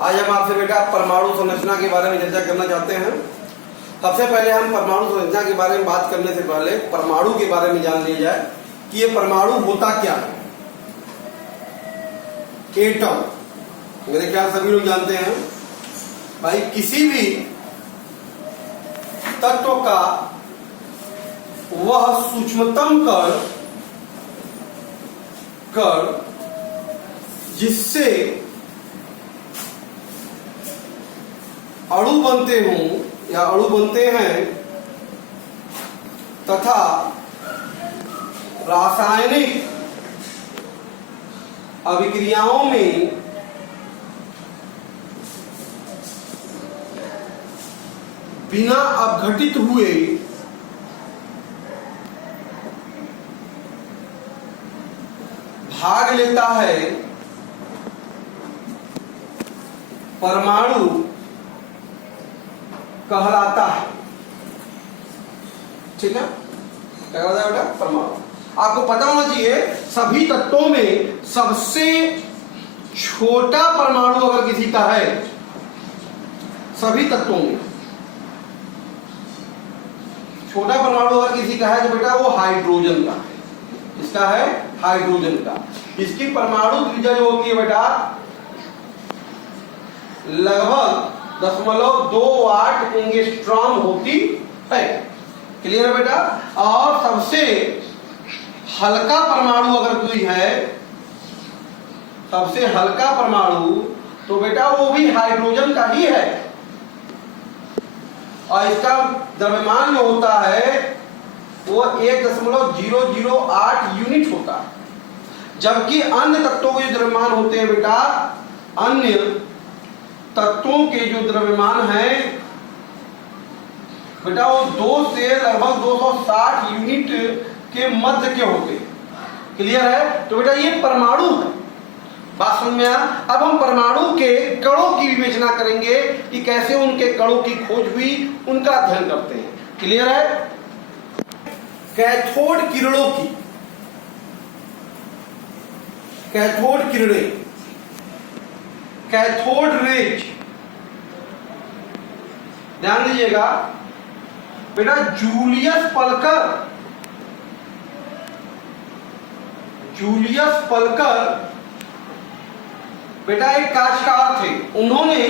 आज हम आपसे बेटा परमाणु संरचना के बारे में चर्चा करना चाहते हैं। सबसे पहले हम परमाणु संरचना के बारे में बात करने से पहले परमाणु के बारे में जान लिया जाए कि ये परमाणु होता क्या है। एटम, मेरे ख्याल सभी लोग जानते हैं भाई, किसी भी तत्व का वह सूक्ष्मतम कण जिससे अणु बनते हों या अणु बनते हैं तथा रासायनिक अभिक्रियाओं में बिना अपघटित हुए भाग लेता है, परमाणु कहलाता है। ठीक है, क्या कहलाता है बेटा? परमाणु। आपको पता होना चाहिए सभी तत्वों में सबसे छोटा परमाणु अगर किसी का है, सभी तत्वों में छोटा परमाणु अगर किसी का है तो बेटा वो हाइड्रोजन का है। इसका है हाइड्रोजन का। इसकी परमाणु त्रिज्या जो होती है बेटा लगभग 0.28 एंगस्ट्रॉम होती है। क्लियर है बेटा? और सबसे हल्का परमाणु अगर कोई है, सबसे हल्का परमाणु तो बेटा वो भी हाइड्रोजन का ही है और इसका द्रव्यमान जो होता है वो 1.008 यूनिट होता है। जबकि अन्य तत्वों के जो द्रव्यमान होते हैं बेटा, अन्य तत्वों के जो द्रव्यमान है बेटा वो 2 से लगभग 260 यूनिट के मध्य के होते हैं। क्लियर है? तो बेटा ये परमाणु है। बात समझ में आया? अब हम परमाणु के कणों की विवेचना करेंगे कि कैसे उनके कणों की खोज हुई, उनका अध्ययन करते हैं। क्लियर है? कैथोड किरणों की, कैथोड किरणें, कैथोड रेज, ध्यान दीजिएगा बेटा। जूलियस पलकर बेटा एक कांचकार थे। उन्होंने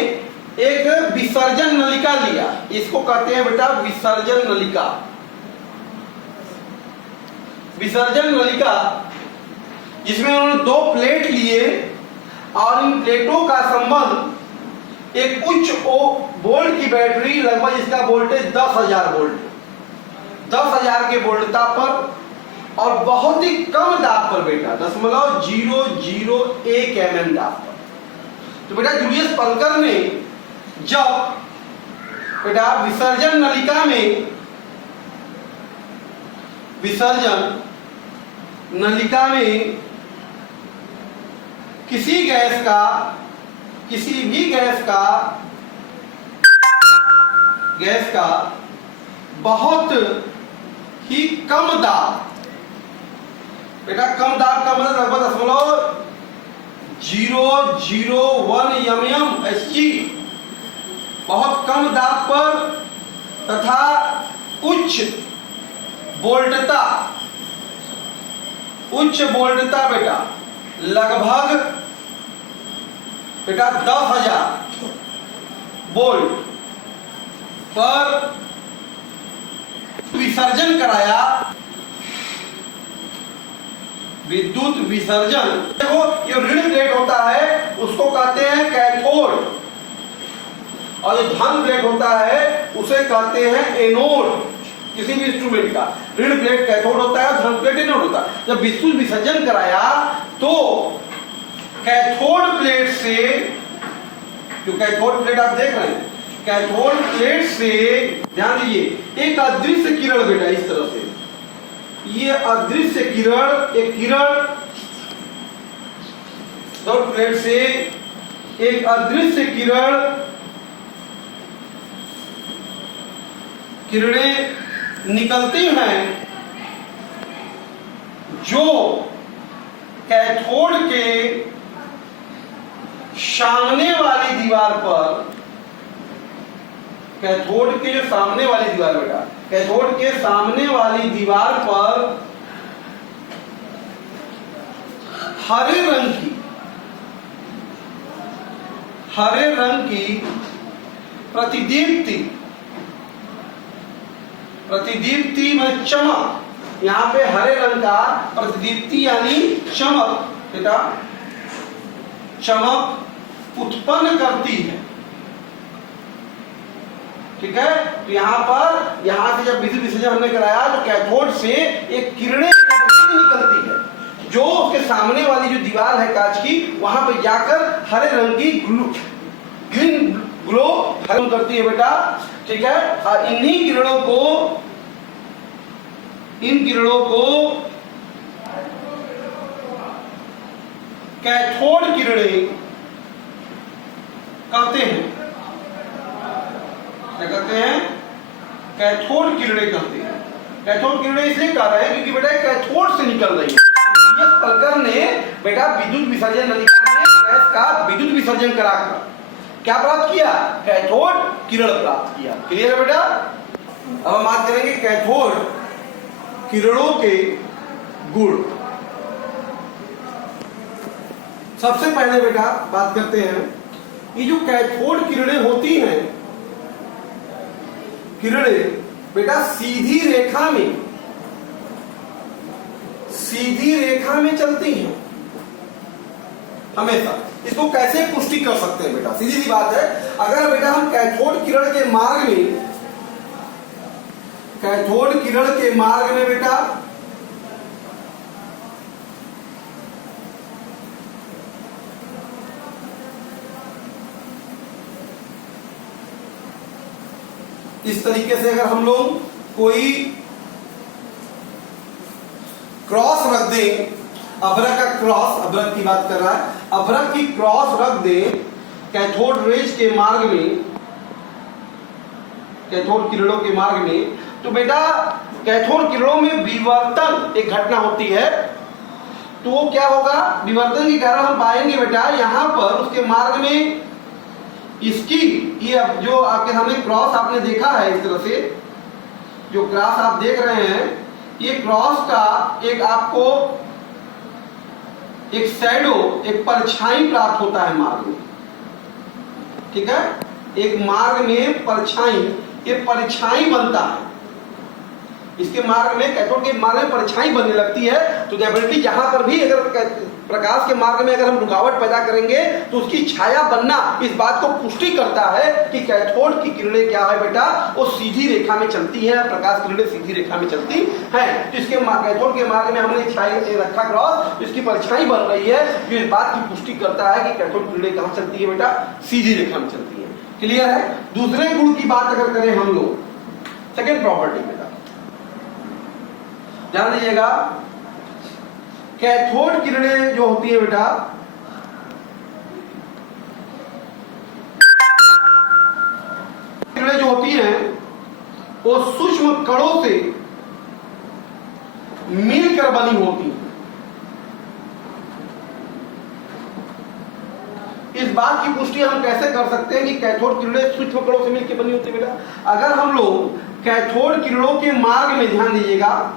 एक विसर्जन नलिका लिया, इसको कहते हैं बेटा विसर्जन नलिका। विसर्जन नलिका जिसमें उन्होंने 2 प्लेट लिए और इन प्लेटों का संबंध एक उच्च वोल्ट की बैटरी, लगभग इसका वोल्टेज 10,000 वोल्ट, 10,000 के वोल्टता पर और बहुत ही कम दाब पर बेटा 0.001 mm दाब पर। तो बेटा जूलियस पलकर ने जब बेटा विसर्जन नलिका में किसी भी गैस का बहुत ही कम दाब, बेटा कम दाब का मतलब लगभग 0.001 mm Hg, बहुत कम दाब पर तथा उच्च वोल्टता बेटा लगभग बेटा 10,000 वोल्ट पर विसर्जन कराया, विद्युत विसर्जन। देखो ये ऋण प्लेट होता है उसको कहते हैं कैथोड और जो धन प्लेट होता है उसे कहते हैं एनोड। किसी भी इंस्ट्रूमेंट का ऋण प्लेट कैथोड होता है, धन प्लेट एनोड होता है। जब विद्युत विसर्जन कराया तो कैथोड प्लेट से, जो कैथोड प्लेट आप देख रहे हैं, कैथोड प्लेट से ध्यान दीजिए एक अदृश्य किरण बेटा इस तरह से, ये अदृश्य किरण, एक किरण कैथोड प्लेट से एक अदृश्य किरणें निकलती हैं जो कैथोड के सामने वाली दीवार पर, कैथोड के जो सामने वाली दीवार बेटा, कैथोड के सामने वाली दीवार पर हरे रंग की प्रतिदीप्ति में चमक, यहां पे हरे रंग का प्रतिदीप्ति यानी चमक बेटा, चमक उत्पन्न करती है। ठीक है, तो यहां से जब विद्युत विसर्जन हमने कराया तो कैथोड से एक किरणें निकलती है जो उसके सामने वाली जो दीवार है कांच की, वहां पर जाकर हरे रंग की ग्रीन ग्लो करती है बेटा। ठीक है, और इन किरणों को कैथोड किरणें कहते हैं। क्या कहते हैं? कैथोड किरणें कहते हैं। कैथोड किरणें इसलिए कह रहे हैं क्योंकि बेटा कैथोड से निकल रही है। पलकर ने बेटा विद्युत विसर्जन नलिका में गैस का विद्युत विसर्जन कराकर क्या प्राप्त किया? कैथोड किरण प्राप्त किया। क्लियर है बेटा? अब हम बात करेंगे कैथोड किरणों के गुण। सबसे पहले बेटा बात करते हैं, ये जो कैथोड किरणें होती हैं, किरणें बेटा सीधी रेखा में चलती हैं हमेशा। इसको कैसे पुष्टि कर सकते हैं बेटा? सीधी सी बात है, अगर बेटा हम कैथोड किरण के मार्ग में बेटा इस तरीके से अगर हम लोग कोई क्रॉस रख दें, अभ्रक का क्रॉस, अभ्रक की बात कर रहा है, अभ्रक की क्रॉस रख दें कैथोड रेज के मार्ग में, कैथोड किरणों के मार्ग में, तो बेटा कैथोड किरणों में विवर्तन एक घटना होती है। तो वो क्या होगा? विवर्तन के कारण हम पाएंगे बेटा यहां पर उसके मार्ग में इसकी ये जो आपके सामने क्रॉस आपने देखा है, इस तरह से जो क्रॉस आप देख रहे हैं, ये क्रॉस का एक आपको एक शैडो, एक परछाई प्राप्त होता है मार्ग में। ठीक है, एक मार्ग में परछाई, ये परछाई बनता है इसके मार्ग में, कैथोड के मार्ग में परछाई बनने लगती है। तो डेफिनेटली जहां पर भी अगर प्रकाश के मार्ग में अगर हम रुकावट पैदा करेंगे तो उसकी छाया बनना इस बात को पुष्टि करता है कि कैथोड की किरणें क्या है बेटा, वो सीधी रेखा में चलती है, प्रकाश किरणें सीधी रेखा में चलती हैं। तो इसके कैथोड के मार्ग में हमने छाया रखा क्रॉस, इसकी परछाई बन रही है, जो इस बात की पुष्टि करता है कि कैथोड किरणें कहां चलती है बेटा? सीधी रेखा में चलती है। क्लियर है? दूसरे गुण की बात अगर करें हम लोग, सेकेंड प्रॉपर्टी बेटा ध्यान दीजिएगा, कैथोड किरणें जो होती है बेटा, किरणें जो होती हैं वो सूक्ष्म कणों से मिलकर बनी होती हैं। इस बात की पुष्टि हम कैसे कर सकते हैं कि कैथोड किरणें सूक्ष्म कणों से मिलकर बनी होती है बेटा? अगर हम लोग कैथोड किरणों के मार्ग में, ध्यान दीजिएगा,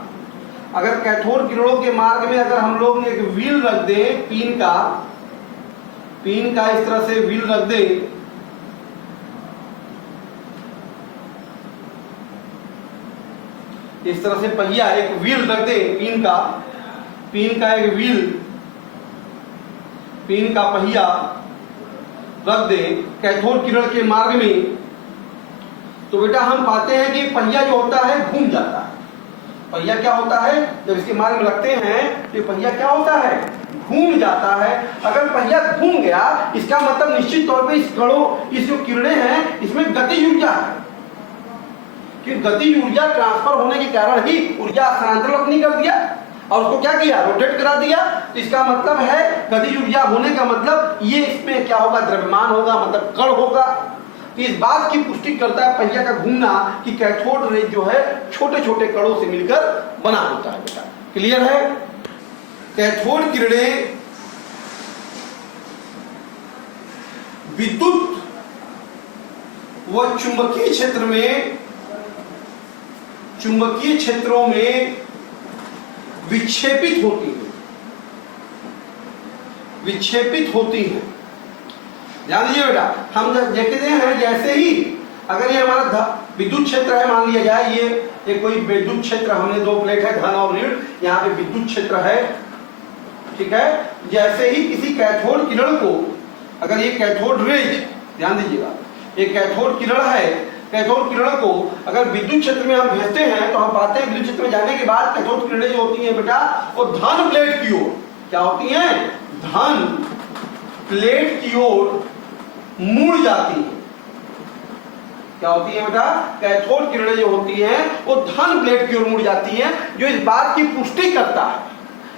अगर कैथोड किरणों के मार्ग में अगर हम लोग एक व्हील रख दें, पिन का इस तरह से व्हील रख दें, इस तरह से पहिया एक व्हील रख दें, पिन का एक व्हील, पिन का पहिया रख दें कैथोड किरण के मार्ग में, तो बेटा हम पाते हैं कि पहिया जो होता है घूम जाता है। पहिया क्या होता है? जब इसके मार्ग में रखते हैं तो पहिया क्या होता है? घूम जाता है। अगर पहिया घूम गया, इसका मतलब निश्चित तौर पे इस कणों, इस जो किरणें हैं, इसमें गति ऊर्जा है, कि गति ऊर्जा ट्रांसफर होने के कारण ही ऊर्जा स्थानांतरण अपनी कर दिया और उसको क्या किया? रोटेट करा दिया। तो इसका मतलब है गति ऊर्जा होने का मतलब ये इसमें क्या होगा? द्रव्यमान होगा, मतलब कण होगा। तो इस बात की पुष्टि करता है पहिया का घूमना कि कैथोड रेज जो है छोटे छोटे कणों से मिलकर बना होता है बेटा। क्लियर है? कैथोड किरणें विद्युत व चुंबकीय क्षेत्र में, चुंबकीय क्षेत्रों में विक्षेपित होती है, विक्षेपित होती है। ध्यान दीजिए बेटा, हम जब देखते हैं जैसे ही अगर ये हमारा विद्युत क्षेत्र है, मान लिया जाए ये कोई विद्युत क्षेत्र, हमने दो प्लेट है धन और ऋण, यहाँ पे विद्युत क्षेत्र है, ठीक है। जैसे ही किसी कैथोड किरण को, अगर ये कैथोड रेज, ध्यान दीजिएगा, ये कैथोड किरण है, कैथोड किरण को अगर विद्युत क्षेत्र में हम भेजते हैं तो हम पाते हैं विद्युत क्षेत्र में जाने के बाद कैथोड किरणें जो होती हैं बेटा वो धन प्लेट की ओर क्या होती हैं, धन प्लेट की ओर मुड़ जाती है। क्या होती है बेटा, कैथोड किरणें जो होती हैं वो धन प्लेट की ओर मुड़ जाती हैं, जो इस बात की पुष्टि करता है,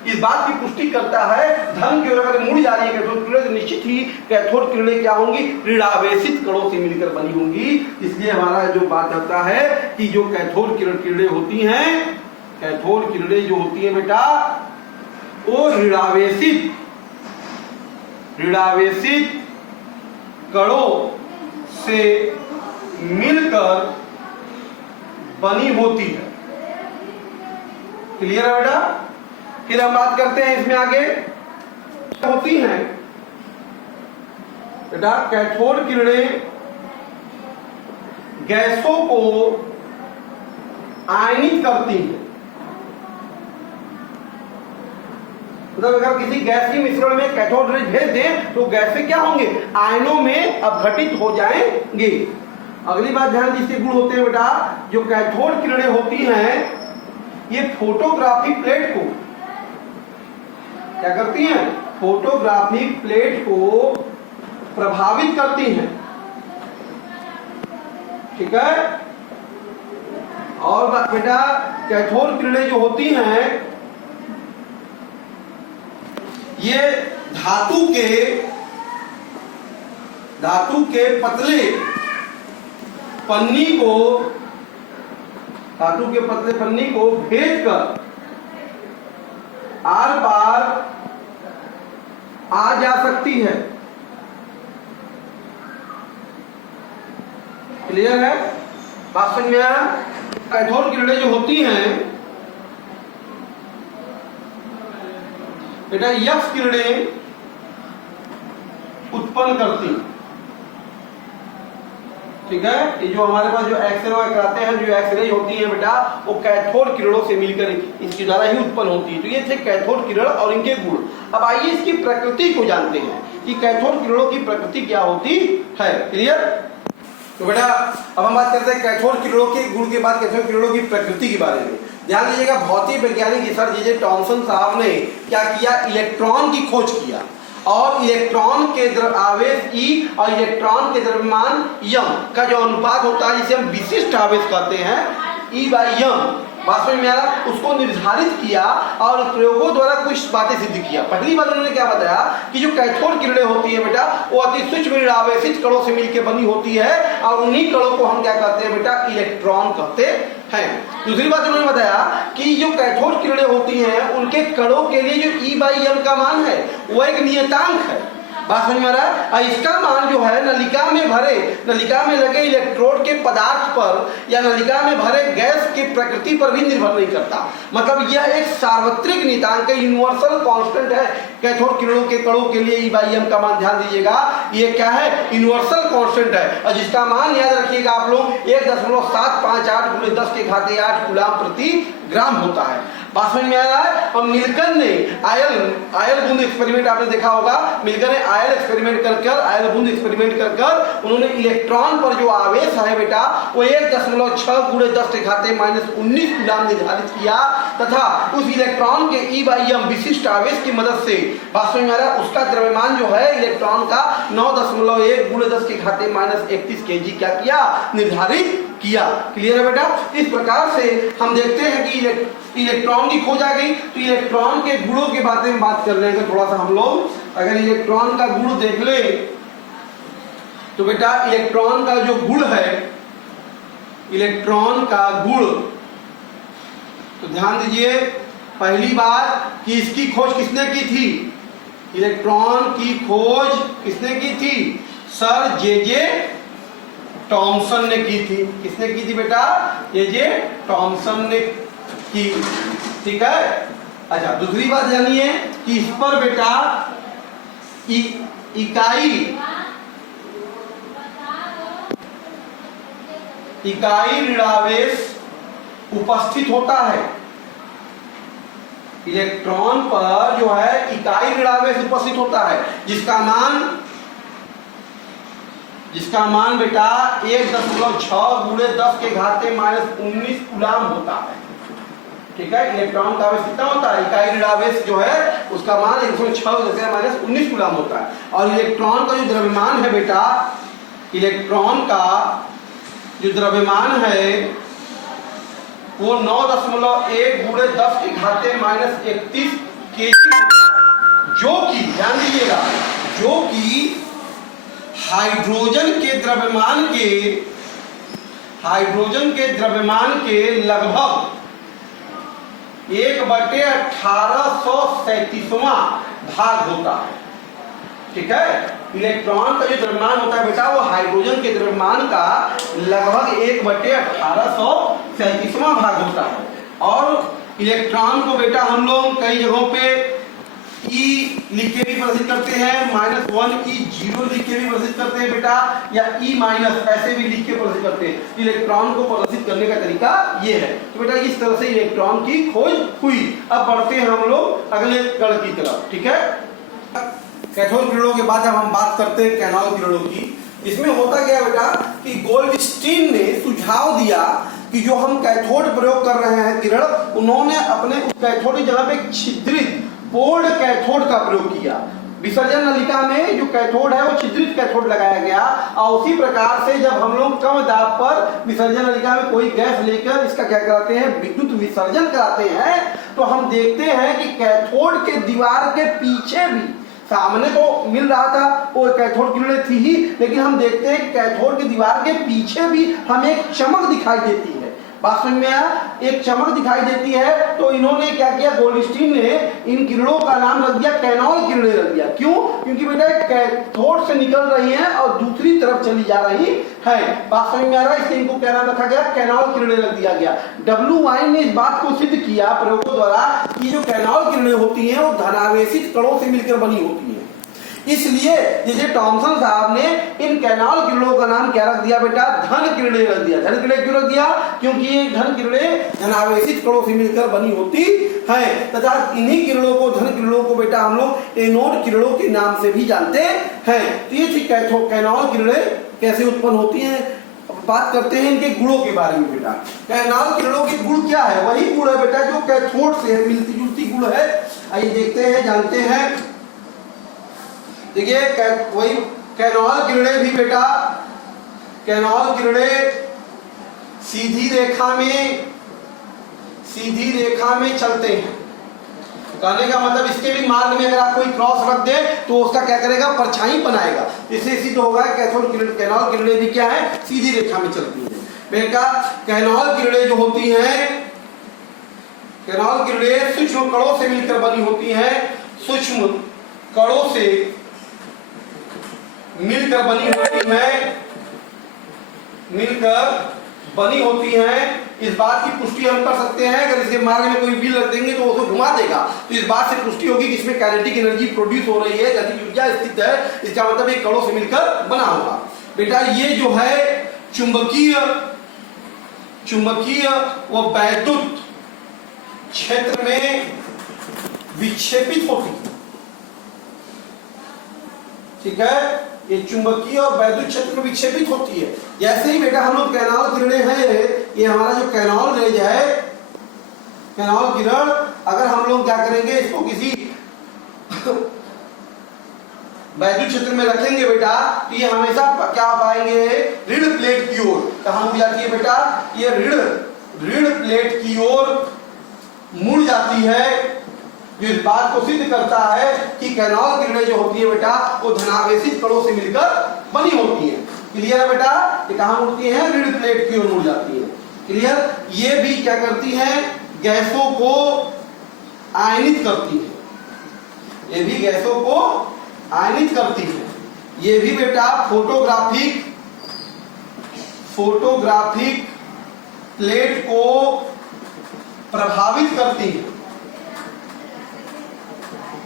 इस बात की पुष्टि करता है धन की ओर अगर मुड़ जा रही है कैथोड किरणें तो निश्चित ही कैथोड किरणें क्या होंगी, ऋणावेशित कणों से मिलकर बनी होंगी। इसलिए हमारा जो बात होता है कि जो कैथोड किरणें होती हैं, कैथोड किरणें जो होती हैं बेटा वो ऋणावेशित कणों से मिलकर बनी होती है। क्लियर है बेटा। फिर हम बात करते हैं इसमें आगे होती हैं बेटा कैथोड किरणें गैसों को आयनित करती हैं। मतलब अगर किसी गैस के मिश्रण में कैथोड रेज भेज दें तो गैसें क्या होंगे, आयनों में अपघटित हो जाएंगे। अगली बात ध्यान जिसके गुण होते हैं बेटा, जो कैथोड किरणें होती हैं ये फोटोग्राफिक प्लेट को क्या करती हैं, फोटोग्राफिक प्लेट को प्रभावित करती हैं, ठीक है। और बेटा कैथोड किरणें जो होती हैं ये धातु के पतले पन्नी को भेजकर आर पार आ जा सकती है। क्लियर है, बात समझ में आया। कैथोड किरणें जो होती हैं बेटा यक्स किरणें उत्पन्न करती, ठीक है। ये जो हमारे पास जो एक्सरे कराते हैं, जो एक्सरे होती है बेटा वो कैथोड किरणों से मिलकर इसके द्वारा ही उत्पन्न होती है। तो ये थे कैथोड किरण और इनके गुण। अब आइए इसकी प्रकृति को जानते हैं कि कैथोड किरणों की प्रकृति क्या होती है। क्लियर। तो बेटा अब हम बात करते हैं कैथोड किरणों के गुण के बाद कैथोड किरणों की प्रकृति के बारे में। ध्यान दीजिएगा, भौतिक वैज्ञानिक सर जे टॉमसन साहब ने क्या किया, इलेक्ट्रॉन की खोज किया और इलेक्ट्रॉन के आवेश E और इलेक्ट्रॉन के द्रव्यमान m का जो अनुपात होता है जिसे हम विशिष्ट आवेश कहते हैं E/m, बात समझ में आ रहा, उसको निर्धारित किया और प्रयोगों द्वारा कुछ बातें सिद्ध किया। पहली बात उन्होंने क्या बताया कि जो कैथोड किरणें होती है बेटा वो अति सूक्ष्म ऋणावेशित कणों से मिलकर बनी होती है और उन्हीं कणों को हम क्या कहते हैं बेटा, इलेक्ट्रॉन कहते हैं। दूसरी बात उन्होंने बताया कि जो कैथोड किरणें होती हैं उनके कणों के लिए जो E/m का मान है वो एक नियतांक है। बात समझ में आ रहा है। और इसका मान जो है नलिका में लगे इलेक्ट्रोड के पदार्थ पर या नलिका में भरे गैस की प्रकृति पर भी निर्भर नहीं करता। मतलब यह एक सार्वत्रिक नियतांक है, यूनिवर्सल कांस्टेंट है कैथोड किरणों के कणों के लिए E/m का मान। ध्यान दीजिएगा, ये क्या है, यूनिवर्सल कांस्टेंट है और जिसका मान याद रखिएगा आप लोग 1.758 × 10⁸ कूलाम प्रति ग्राम होता है। बात समझ में आ रहा है। और मिल्कर ने आयल बूंद एक्सपेरिमेंट आपने देखा होगा, मिल्कर ने आयल बूंद एक्सपेरिमेंट कर उन्होंने इलेक्ट्रॉन पर जो आवेश है बेटा वो 1.6 × 10⁻⁻19 कूलाम निर्धारित किया तथा उस इलेक्ट्रॉन के E/m विशिष्ट आवेश की मदद से, बात समझ में आ रहा है, उसका द्रव्यमान जो है इलेक्ट्रॉन का 9.1 × 10⁻31 kg क्या किया, निर्धारित किया। क्लियर है बेटा। इस प्रकार से हम देखते हैं कि इलेक्ट्रॉन की खोज आ गई। तो इलेक्ट्रॉन के गुणों के बारे में बात कर रहे हैं। थोड़ा सा हम लोग अगर इलेक्ट्रॉन का गुण देख ले तो बेटा इलेक्ट्रॉन का जो गुण है, इलेक्ट्रॉन का गुण, तो ध्यान दीजिए, पहली बात कि इसकी खोज किसने की थी, इलेक्ट्रॉन की खोज किसने की थी, सर जे टॉमसन ने की थी। किसने की थी बेटा? जे टॉमसन ने की। ठीक है। अच्छा, दूसरी बात जानिए कि इस पर बेटा इकाई ऋणावेश उपस्थित होता है। इलेक्ट्रॉन पर जो है इकाई ऋणावेश उपस्थित होता है, जिसका मान बेटा 1.6 गुणे 10 के घाते -19 कूलाम होता है। ठीक है। इलेक्ट्रॉन का आवेश कितना होता है? इकाई ऋणावेश जो है उसका मान 106 -19 कूलाम होता है। और इलेक्ट्रॉन का जो द्रव्यमान है बेटा, इलेक्ट्रॉन का जो द्रव्यमान है वो 9.1 गुणे 10 के घाते -31 केजी, जो कि ध्यान दीजिएगा, जो कि हाइड्रोजन के द्रव्यमान के लगभग 1/1837वां भाग होता है। ठीक है। इलेक्ट्रॉन का जो द्रव्यमान होता है बेटा वो हाइड्रोजन के द्रव्यमान का लगभग 1/1837वां भाग होता है। और इलेक्ट्रॉन को बेटा हम लोग कई जगहों पे E लिख के भी प्रदर्शित करते हैं, -1E0 लिख के भी प्रदर्शित करते हैं बेटा, या E- ऐसे भी लिख के प्रदर्शित करते हैं। इलेक्ट्रॉन को प्रदर्शित करने का तरीका ये है। तो बेटा इस तरह से इलेक्ट्रॉन की खोज हुई। अब बढ़ते हैं हम लोग अगले कण की तरफ। ठीक है। कैथोड किरणों के बाद अब हम बात करते हैं कैनोड किरणों की। इसमें होता क्या बेटा कि गोल्डस्टीन ने सुझाव दिया कि जो हम कैथोड प्रयोग कर रहे हैं किरण, उन्होंने अपने उस कैथोड की जगह पे छिद्रित पोल्ड कैथोड का प्रयोग किया। विसर्जन नलिका में जो कैथोड है वो छिद्रित कैथोड लगाया गया। और उसी प्रकार से जब हम लोग कम दाब पर विसर्जन नलिका में कोई गैस लेकर इसका क्या कराते हैं, विद्युत विसर्जन कराते हैं, तो हम देखते हैं कि कैथोड के दीवार के पीछे भी, सामने तो मिल रहा था वो कैथोड किरणें थी ही, लेकिन हम देखते हैं कैथोड की दीवार के पीछे भी हमें एक चमक दिखाई देती है। बात समझ में आया? एक चमक दिखाई देती है। तो इन्होंने क्या किया, गोल्डस्टीन ने इन किरणों का नाम रख दिया कैनोल किरणें रख दिया। क्यों? क्योंकि बेटा कैथोड से निकल रही हैं और दूसरी तरफ चली जा रही है। बात समझ में आ रहा है? इसलिए इनको क्या नाम रखा गया, कैनोल किरणें रख दिया गया। डब्ल्यू वाइन ने इस बात को सिद्ध किया प्रयोगों द्वारा कि जो कैनोल किरणें होती हैं वो धनावेशित कणों से मिलकर बनी होती हैं। इसलिए जे टॉमसन साहब ने इन कैनोल किरणों का नाम क्या रख दिया बेटा, धन किरणें रख दिया। धन किरणें क्यों रख दिया? क्योंकि ये धन किरणें धनावेशित कणों से मिलकर बनी होती है, तथा इन्हीं किरणों को, धन किरणों को बेटा हम लोग एनोड किरणों के नाम से भी जानते हैं। तो ये थी कैनोल किरणें कैसे उत्पन्न होती हैं। बात करते हैं इनके गुणों के बारे में बेटा। कैनोल किरणों के गुण क्या है? वही गुण है बेटा जो कैथोड से मिलती जुलती गुण है। आइए देखते हैं, जानते हैं। देखिए वही कैनोल किरणें भी बेटा, कैनोल किरणें सीधी रेखा में चलते हैं। कहने का मतलब इसके भी मार्ग में अगर आप कोई क्रॉस रख दे तो उसका क्या करेगा, परछाई बनाएगा। इससे सिद्ध होगा कैथोड किरण, कैनोल किरणें भी क्या है, सीधी रेखा में चलती है बेटा। कैनोल किरणें जो होती हैं, कैनोल किरणें सूक्ष्म कणों से मिलकर बनी होती हैं। सूक्ष्म कणों से मिलकर बनी होती हैं। इस बात की पुष्टि हम कर सकते हैं, अगर इसके मार्ग में कोई व्हील रख देंगे तो उसको घुमा देगा, तो इस बात से पुष्टि होगी कि इसमें काइनेटिक एनर्जी प्रोड्यूस हो रही है, गतिज ऊर्जा स्थित है। इसका मतलब एक कणों से मिलकर बना होगा बेटा। ये जो है चुंबकीय व वैद्युत क्षेत्र में विक्षेपित होती है। ठीक है। ये चुंबकीय और वैद्युत क्षेत्र में विक्षेपित होती है। जैसे ही बेटा हम लोग कैनोल किरणें हैं, ये हमारा जो कैनोल रेज है, कैनोल किरण, अगर हम लोग क्या करेंगे, इसको किसी वैद्युत क्षेत्र में रखेंगे बेटा, तो ये हमेशा क्या पाएंगे, ऋण प्लेट की ओर कहां मुड़ जाती है बेटा, ये ऋण प्लेट की ओर मुड़ जाती है। जो इस बात को सिद्ध करता है कि कैनोल किरणें जो होती है बेटा वो धनावेशित कणों से मिलकर बनी होती है। क्लियर है बेटा? ये कहां मुड़ती है, ऋण प्लेट की ओर मुड़ जाती है। क्लियर? ये भी क्या करती है, गैसों को आयनित करती है। ये भी गैसों को आयनित करती है। ये भी बेटा फोटोग्राफिक प्लेट को प्रभावित करती है।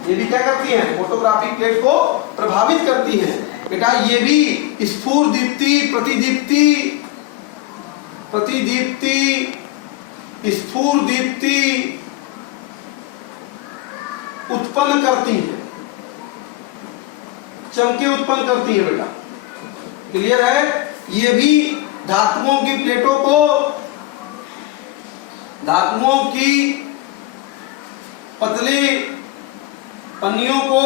ये भी क्या करती हैं? फोटोग्राफिक प्लेट को प्रभावित करती हैं। बेटा ये भी स्फुरदीप्ति, स्फुरदीप्ति उत्पन्न करती हैं, चमके उत्पन्न करती है बेटा। क्लियर है? ये भी धातुओं की प्लेटों को, धातुओं की पतली पन्नियों को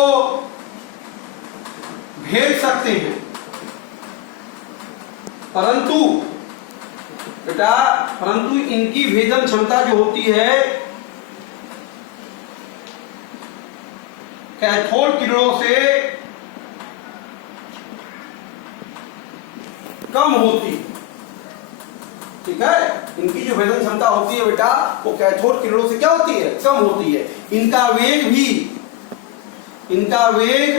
भेद सकते हैं, परंतु इनकी भेदन क्षमता जो होती है कैथोड किरणों से कम होती है। ठीक है? इनकी जो भेदन क्षमता होती है बेटा वो कैथोड किरणों से क्या होती है? कम होती है। इनका वेग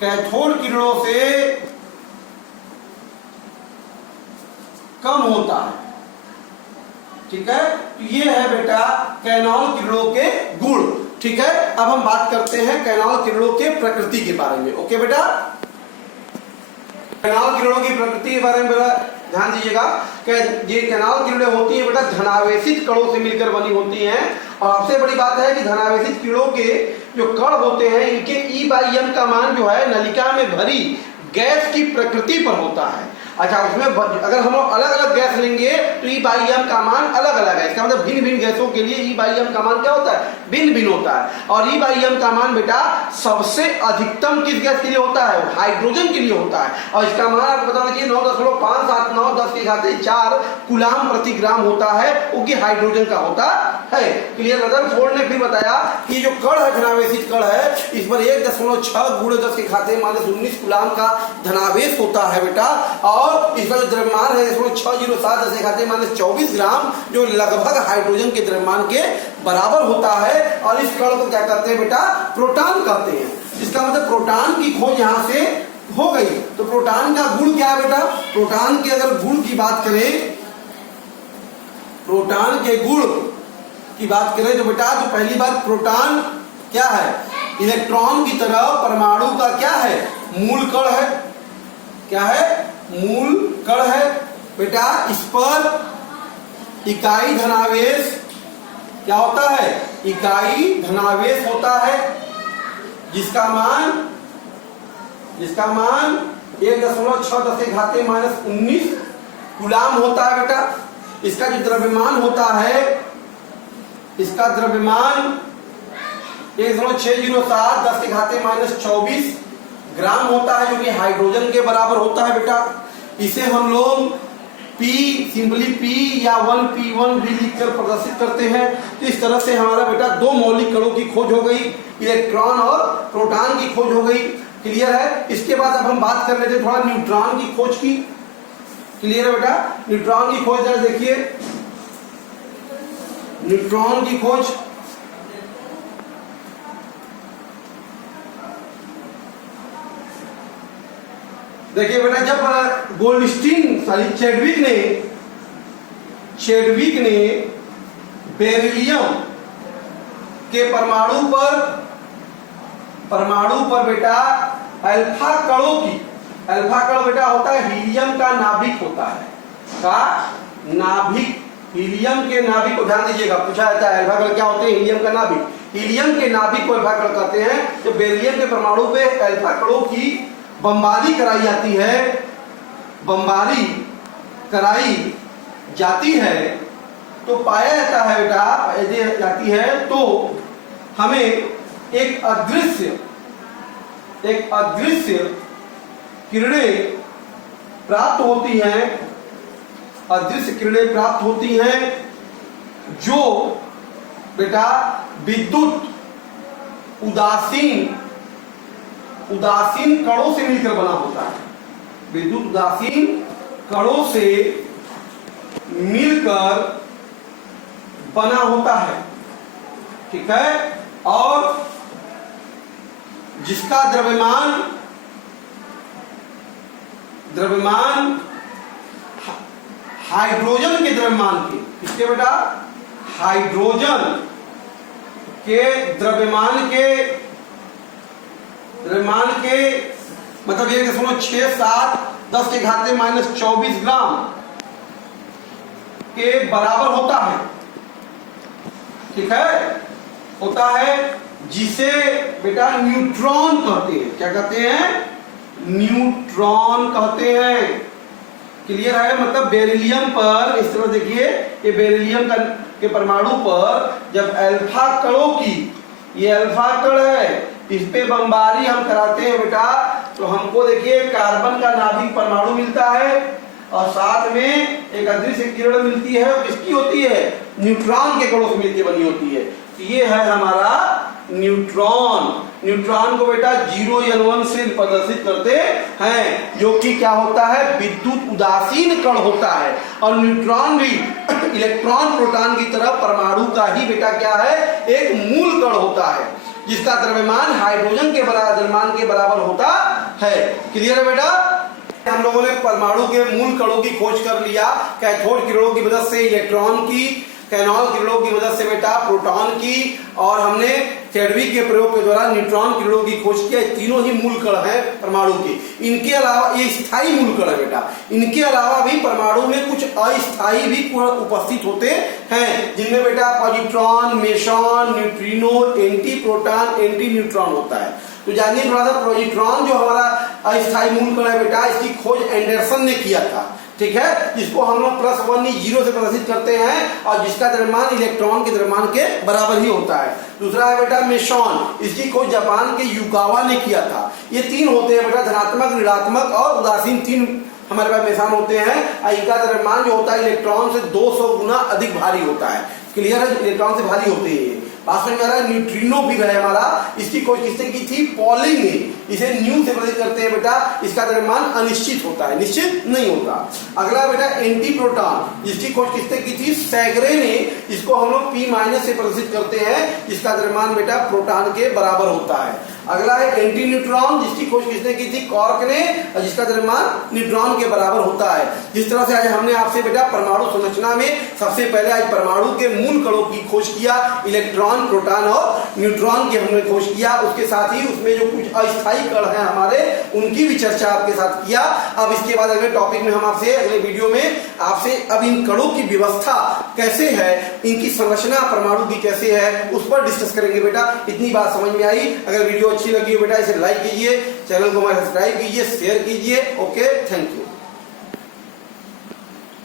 कैथोड किरणों से कम होता है। ठीक है? तो ये है बेटा कैनॉल किरणों के गुण। ठीक है? अब हम बात करते हैं कैनॉल किरणों के प्रकृति के बारे में। ओके बेटा? कैनॉल किरणों की प्रकृति के बारे में बेटा ध्यान दीजिएगा कि ये कैनॉल किरणें होती है बेटा धनावेशित कणों से मिलकर बनी होती हैं। और सबसे बड़ी बात है कि धनावेशित किरणों के जो कण होते हैं इनके E/m का मान जो है नलिका में भरी गैस की प्रकृति पर होता है। अच्छा, उसमें अगर हम लोग अलग अलग गैस लेंगे तो E/m का मान अलग अलग है। इसका मतलब भिन्न भिन्न गैसों के लिए E/m का मान क्या होता है? भिन्न भिन्न होता है। और E/m का मान बेटा सबसे अधिकतम किस गैस के लिए होता है? हाइड्रोजन के लिए होता है। और इसका मान आपको बताना चाहिए 9.579 कूलाम प्रति ग्राम होता है, वो कि हाइड्रोजन का होता है। क्लियर? रदरफोर्ड ने फिर बताया कि जो कण है धनावेशित कण है इस पर 1.6 × 10⁻⁻19 कूलाम का धनावेश होता है बेटा। और इसका जो द्रव्यमान है 607 10⁻24 ग्राम जो लगभग हाइड्रोजन के द्रव्यमान के बराबर होता है। और इस कण को क्या करते हैं बेटा? प्रोटॉन कहते हैं। इसका मतलब प्रोटॉन की खोज यहां से हो गई। तो प्रोटॉन का गुण क्या है बेटा? प्रोटॉन के अगर गुण की बात करें, प्रोटॉन के गुण की बात करें तो बेटा जो पहली बात प्रोटॉन क्या है? इलेक्ट्रॉन की तरह परमाणु का क्या है? मूल कण है। क्या है? मूल कण है बेटा। इस पर इकाई धनावेश क्या होता है? इकाई धनावेश होता है जिसका मान 1.6 कूलाम होता है बेटा। इसका जो द्रव्यमान होता है, इसका द्रव्यमान 1.607 10⁻24 ग्राम होता है जो कि हाइड्रोजन के बराबर होता है बेटा। इसे हम लोग सिंपली P या 1P1 भी लिखकर प्रदर्शित करते हैं। तो इस तरह से हमारा बेटा दो मौलिक कणों की खोज हो गई, इलेक्ट्रॉन और प्रोटॉन की खोज हो गई। क्लियर है? इसके बाद अब हम बात कर लेते हैं थोड़ा न्यूट्रॉन की खोज की। क्लियर है बेटा? न्यूट्रॉन की खोज जरा देखिए। न्यूट्रॉन की खोज देखिए बेटा, जब चैडविक ने बेरिलियम के परमाणु पर बेटा अल्फा कण बेटा होता है हीलियम का नाभिक होता है। हीलियम के नाभिक को ध्यान दीजिएगा, पूछा जाता है अल्फा कण क्या होते हैं? हीलियम का नाभिक। हीलियम के नाभिक को अल्फा कण कहते हैं। जब बेरिलियम के परमाणु पे अल्फा कणों की बमबारी कराई जाती है तो पाया जाता है बेटा, जाती है तो हमें एक अदृश्य किरणें प्राप्त होती हैं जो बेटा विद्युत उदासीन कणों से मिलकर बना होता है। विद्युत उदासीन कणों से मिलकर बना होता है। ठीक है? और जिसका द्रव्यमान द्रव्यमान हाइड्रोजन के द्रव्यमान के, किसके बेटा, हाइड्रोजन के द्रव्यमान के मतलब ये 1.67 10⁻⁻24 ग्राम के बराबर होता है, ठीक है, होता है, जिसे बेटा न्यूट्रॉन कहते हैं। क्या कहते हैं, न्यूट्रॉन कहते हैं। क्लियर है, मतलब बेरिलियम पर इस तरह देखिए, ये बेरिलियम के परमाणु पर जब अल्फा कणों की, ये अल्फा कण है, इस पे बमबारी हम कराते हैं बेटा, तो हमको देखिए कार्बन का नाभिक परमाणु मिलता है और साथ में एक अदृश्य किरण मिलती है, और इसकी होती है न्यूट्रॉन के कणों से मिलकर बनी होती है। ये है हमारा न्यूट्रॉन। न्यूट्रॉन को बेटा 0 N1 से प्रदर्शित करते हैं, जो कि क्या होता है, विद्युत उदासीन कण होता है। और न्यूट्रॉन भी इलेक्ट्रॉन प्रोटॉन की तरह परमाणु का ही बेटा क्या है, एक मूल कण होता है, जिसका द्रव्यमान हाइड्रोजन के द्रव्यमान के बराबर होता है। क्लियर है बेटा, हम लोगों ने परमाणु के मूल कणों की खोज कर लिया, कैथोड किरणों की मदद से इलेक्ट्रॉन की, कैनॉल किरणों की मदद से बेटा प्रोटॉन की, और हमने चैडविक के प्रयोग के द्वारा न्यूट्रॉन किरणों की खोज की। तीनों ही मूल कण हैं परमाणु के। इनके अलावा ये स्थायी मूल कण है बेटा, इनके अलावा भी परमाणु में कुछ अस्थायी भी उपस्थित होते हैं, जिनमें बेटा positron, meson, neutrino, anti proton, anti neutron होता है। तो जानिए थोड़ा सा, पॉजिट्रॉन जो हमारा अस्थायी मूल कण है बेटा, इसकी खोज एंडरसन ने किया था, ठीक है, जिसको हम लोग +1 0 से प्रदर्शित करते हैं, और जिसका द्रव्यमान इलेक्ट्रॉन के द्रव्यमान के बराबर ही होता है। दूसरा है बेटा मेसॉन, इसकी खोज जापान के युकावा ने किया था। ये 3 होते हैं बेटा, धनात्मक, ऋणात्मक और उदासीन, 3 हमारे पास मेसॉन होते हैं। इनका द्रव्यमान जो होता है इलेक्ट्रॉन से 200 गुना अधिक भारी होता है। क्लियर है, इलेक्ट्रॉन से भारी होते हैं। बात समझ में आ रहा है। न्यूट्रिनो भी है हमारा, इसकी खोज किसने की थी, पॉलिंग ने। इसे न्यू से प्रदर्शित करते हैं बेटा, इसका द्रव्यमान अनिश्चित होता है, निश्चित नहीं होता। अगला बेटा एंटी प्रोटॉन, जिसकी खोज किसने की थी, सैगरे ने। इसको हम लोग P- से प्रदर्शित करते हैं, जिसका द्रव्यमान बेटा प्रोटॉन के बराबर होता है। अगला है एंटी न्यूट्रॉन, जिसकी खोज किसने की थी, कॉर्क ने, और जिसका द्रव्यमान न्यूट्रॉन के बराबर होता है। जिस तरह से आज हमने आपसे बेटा परमाणु संरचना में सबसे पहले आज परमाणु के मूल कणों की खोज किया, इलेक्ट्रॉन, प्रोटॉन और न्यूट्रॉन की हमने खोज किया, उसके साथ ही उसमें जो कुछ अस्थायी कण हैं हमारे, उनकी भी चर्चा आपके साथ किया। अब इसके बाद अगले टॉपिक में हम आपसे, अगले वीडियो में आपसे अब इन कणों की व्यवस्था कैसे है, इनकी संरचना परमाणु की कैसे है, उस पर डिस्कस करेंगे बेटा। इतनी बात समझ में आई? अगर वीडियो अच्छी लगी हो बेटा, इसे लाइक कीजिए, चैनल को हमारे सब्सक्राइब कीजिए, शेयर कीजिए। Okay, thank you.